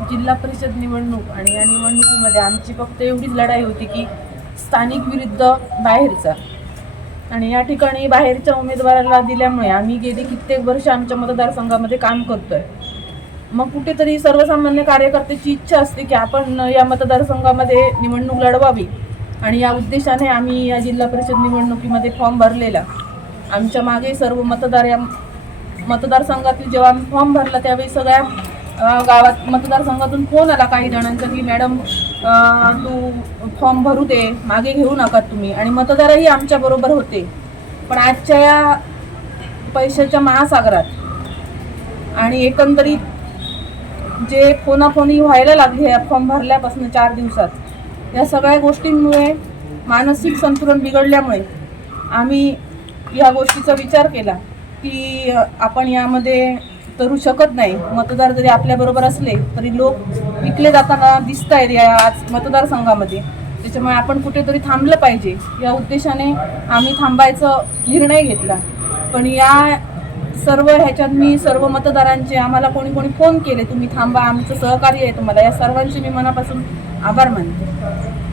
जिल्हा परिषद निवडणूक आणि या निवडणुकीमध्ये आमची फक्त एवढीच लढाई होती की स्थानिक विरुद्ध बाहेरचा. आणि या ठिकाणी बाहेरच्या उमेदवाराला दिल्यामुळे आम्ही गेली कित्येक वर्ष आमच्या मतदारसंघामध्ये काम करतोय. मग कुठेतरी सर्वसामान्य कार्यकर्त्याची इच्छा असते की आपण या मतदारसंघामध्ये निवडणूक लढवावी आणि या उद्देशाने आम्ही या जिल्हा परिषद निवडणुकीमध्ये फॉर्म भरलेला. आमच्या मागे सर्व मतदार या मतदारसंघातील जेव्हा आम्ही फॉर्म भरला त्यावेळी सगळ्या गावात मतदारसंघातून फोन आला काही जणांचा की मॅडम तू फॉर्म भरू दे, मागे घेऊ नका तुम्ही. आणि मतदारही आमच्याबरोबर होते. पण आजच्या या पैशाच्या महासागरात आणि एकंदरीत जे फोनाफोनी व्हायला लागली आहे फॉर्म भरल्यापासून 4 दिवसात, या सगळ्या गोष्टींमुळे मानसिक संतुलन बिघडल्यामुळे आम्ही या गोष्टीचा विचार केला की आपण यामध्ये करू शकत नाही. मतदार जरी आपल्याबरोबर असले तरी लोक विकले जाताना दिसत आहेत या आज मतदारसंघामध्ये. त्याच्यामुळे आपण कुठेतरी थांबलं पाहिजे या उद्देशाने आम्ही थांबायचा निर्णय घेतला. पण या सर्व ह्याच्यात मी सर्व मतदारांचे, आम्हाला कोणी कोणी फोन केले तुम्ही थांबा, आमचं सहकार्य आहे तुम्हाला, या सर्वांचे मी मनापासून आभार मानते.